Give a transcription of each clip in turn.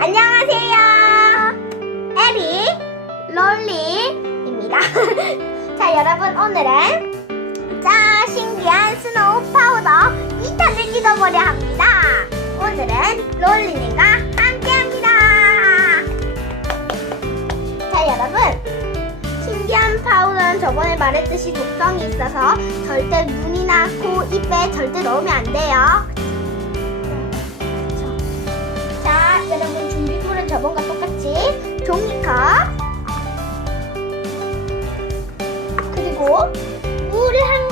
안녕하세요. 에리 롤리입니다. 자, 여러분 오늘은 짜 신기한 스노우 파우더 2탄을 찍어보려 합니다. 오늘은 롤리님과 함께합니다. 자, 여러분 신기한 파우더는 저번에 말했듯이 독성이 있어서 절대 눈이나 코, 입에 절대 넣으면 안 돼요. 저번과 똑같이 종이컵 그리고 물한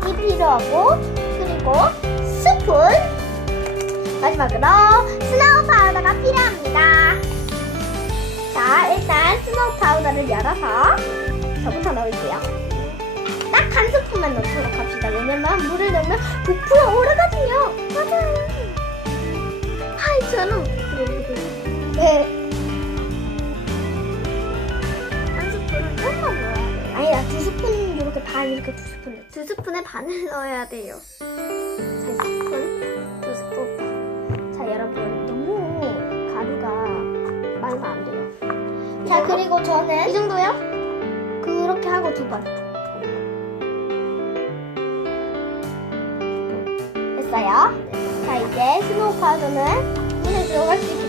컵이 필요하고 그리고 스푼 마지막으로 스노우 파우더가 필요합니다. 자, 일단 스노우 파우더를 열어서 저부터 넣을게요. 딱 한 스푼만 넣도록 합시다. 왜냐면 물을 넣으면 부풀어 오르거든요. 이렇게 두 스푼. 두 스푼에 반을 넣어야 돼요. 세 스푼, 두 스푼 반. 자, 여러분 너무 가루가 많으면 안 돼요. 자, 그리고 저는 이 정도요? 그렇게 하고 두 번. 됐어요. 자, 이제 스노우 파우더는 물에 들어갈 수 있기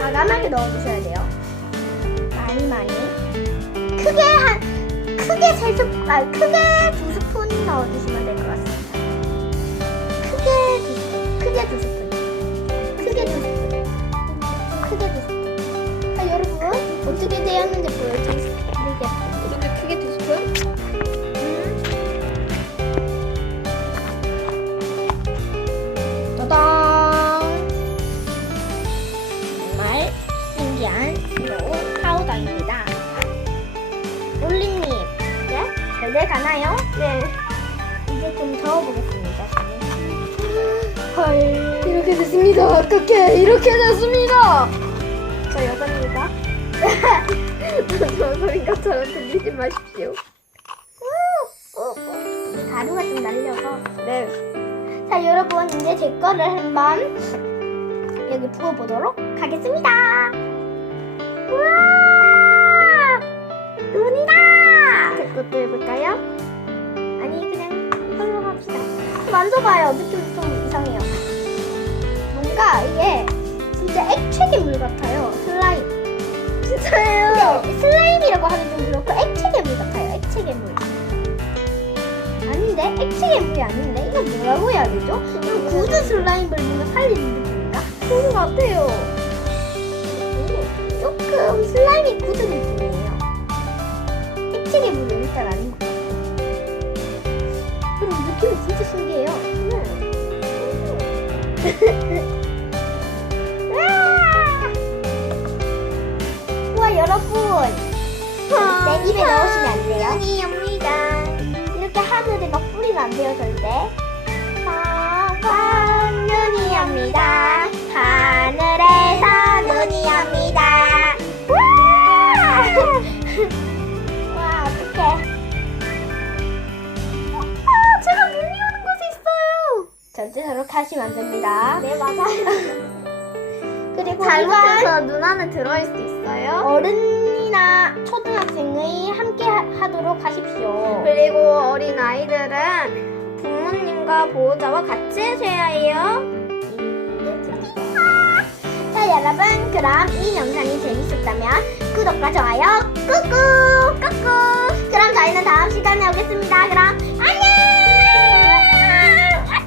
과감하게 넣어주셔야 돼요. 많이 많이. 크게 한 크게 세 스푼, 아 크게 두 스푼 넣어주시면 될것 네? 가나요? 네. 이제 좀 저어보겠습니다. 헐. 이렇게 됐습니다. 어떻게 이렇게 됐습니다. 저 여자입니다. 저 소리가처럼 들리지 마십시오. 이 가루가 좀 날려서. 네. 자, 여러분, 이제 제 거를 한번 여기 부어보도록 하겠습니다. 눈이다! 제 것도 해볼까요? 아니, 그냥 이걸로 합시다. 만져봐요. 느낌 좀 이상해요. 뭔가 이게 진짜 액체괴물 같아요. 슬라임. 진짜예요. 근데 슬라임이라고 하면 좀 그렇고 액체괴물 같아요. 액체괴물. 아닌데 액체괴물이 아닌데 이거 뭐라고 해야 되죠? 좀 굳은 슬라임을 뭔가 살리는 느낌인가? 그런 것 같아요. 오, 조금 슬라임이 굳은 느낌 우와! 우와 여러분 내 입에 넣으시면 안 돼요. 눈이 옵니다. 이렇게 하늘에 막 뿌리면 안 돼요, 절대. 하시면 안 됩니다. 네, 맞아요. 그리고 잘못해서 눈 안에 들어있을 수도 있어요. 어른이나 초등학생의 함께 하- 하도록 하십시오. 그리고 어린 아이들은 부모님과 보호자와 같이 하셔야 해요. 자 여러분 그럼 이 영상이 재밌었다면 구독과 좋아요 꾹꾹 꾹꾹 그럼 저희는 다음 시간에 오겠습니다. 그럼